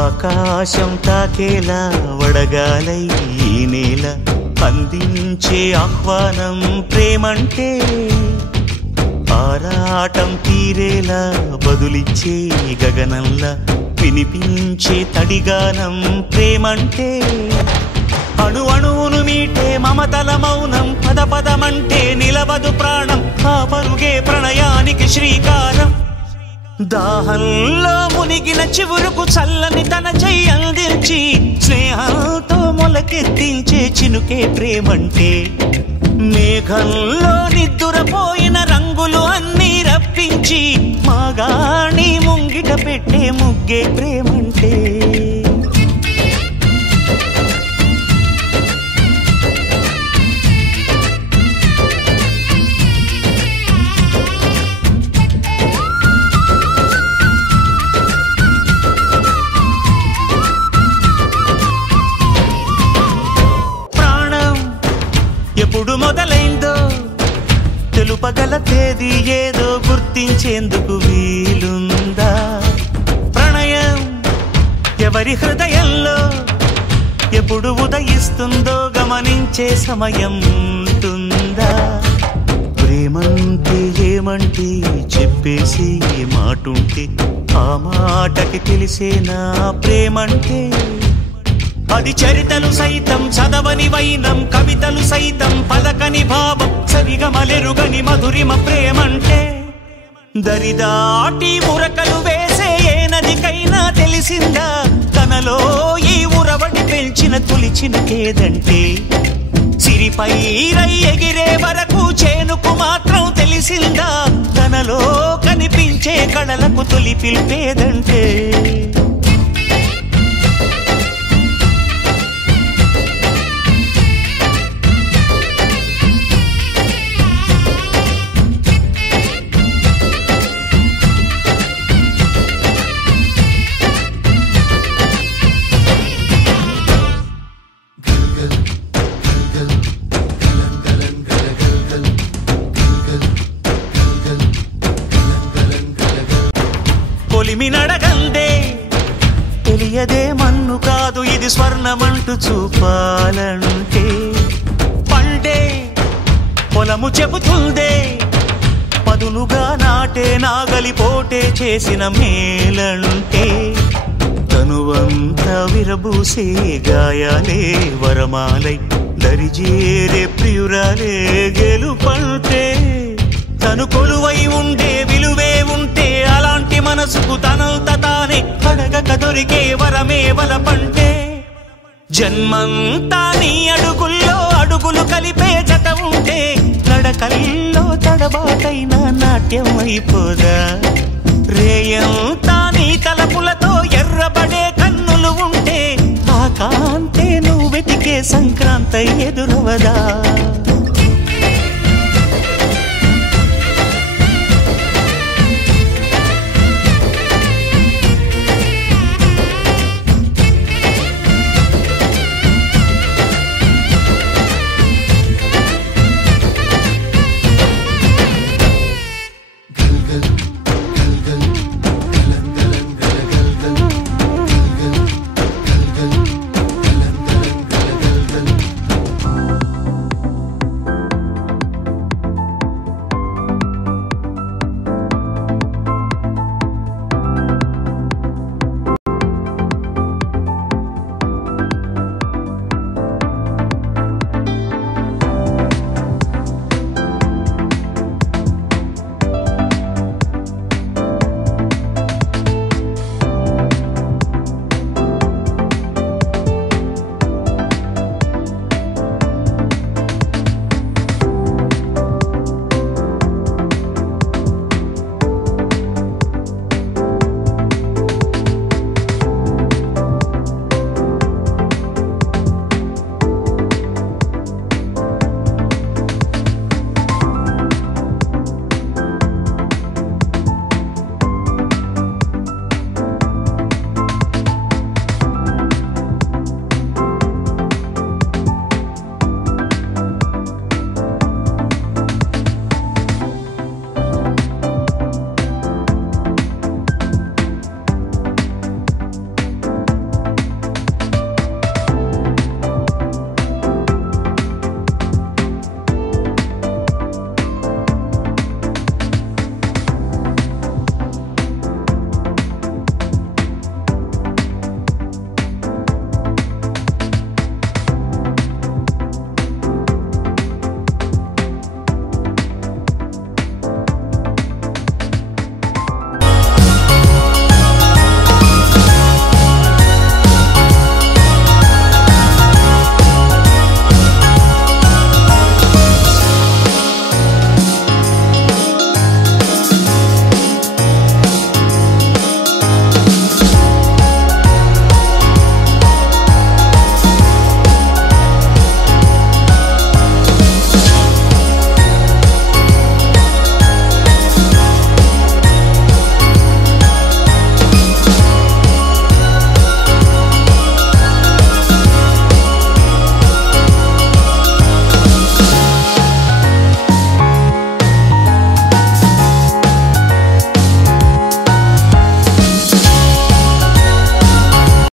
ఆకాశం తాకేలా వడగాలై ఈ నేల అందించే ఆహ్వానం ప్రేమంటే, ఆరాటం తీరేలా బదులిచ్చే గగనంలా వినిపించే తడిగానం ప్రేమంటే, అణు అణువును మీటే మమతల మౌనం పద పదమంటే నిలవదు ప్రాణం, ఆ పరుగే ప్రణయానికి శ్రీకారం. దాహంలో మునిగిన చివురుకు చల్లని తన చెయ్యి అందించి స్నేహంతో మొలకెత్తించే చినుకే ప్రేమంటే, మేఘంలో నిద్దురపోయిన రంగులు అన్నీ రప్పించి మాగాణి ముంగిట పెట్టే ముగ్గే ప్రేమంటే. ఎప్పుడు మొదలైందో తెలుపగల తేదీ ఏదో గుర్తించేందుకు వీలుందా? ప్రణయం ఎవరి హృదయంలో ఎప్పుడు ఉదయిస్తుందో గమనించే సమయం ఉంటుందా? ప్రేమంటే ఏమంటే చెప్పేసి మాటుంటే ఆ మాటకి తెలిసేనా ప్రేమంటే? అది చరితలు సైతం చదవని వైనం, కవితలు సైతం పలకని భావం, సరిగమలెరుగని మధురిమ ప్రేమంటే. దరిదాటి ఉరకలు వేసే ఏ నదికైనా తెలిసిందా తనలో ఈ ఉరవడి పెంచిన తొలిచిన కేదంటే? సిరిపై రై ఎగిరే వరకు చేనుకు మాత్రం తెలిసిందా తనలో కనిపించే కళలకు తొలి పిలిపేదంటే? కొలిమి నడగందే తెలియదే మన్ను కాదు ఇది స్వర్ణమంటూ చూపాలంటే, పండే పొలము చెబుతుందే పదునుగా నాటే నాగలి పోటే చేసిన మేలంటే, తనువంతా విరబూసే గాయాలే వరమాలై దరిజేరే ప్రియురాలే గెలుపంటే, తను కొలువై ఉండే విలువే ఉంటే అలాంటి మనసుకు తనంత తానే అడగక దొరికే వరమే వలపంటే. జన్మంతా నీ అడుగుల్లో అడుగులు కలిపే జత ఉంటే నడకల్లో తడబాటైన నాట్యం అయిపోదా? రేయంతా నీ తలపులతో ఎర్రబడే కన్నులు ఉంటే ఆ కాంతే నువ్వు వెతికే సంక్రాంతి ఎదురవదా?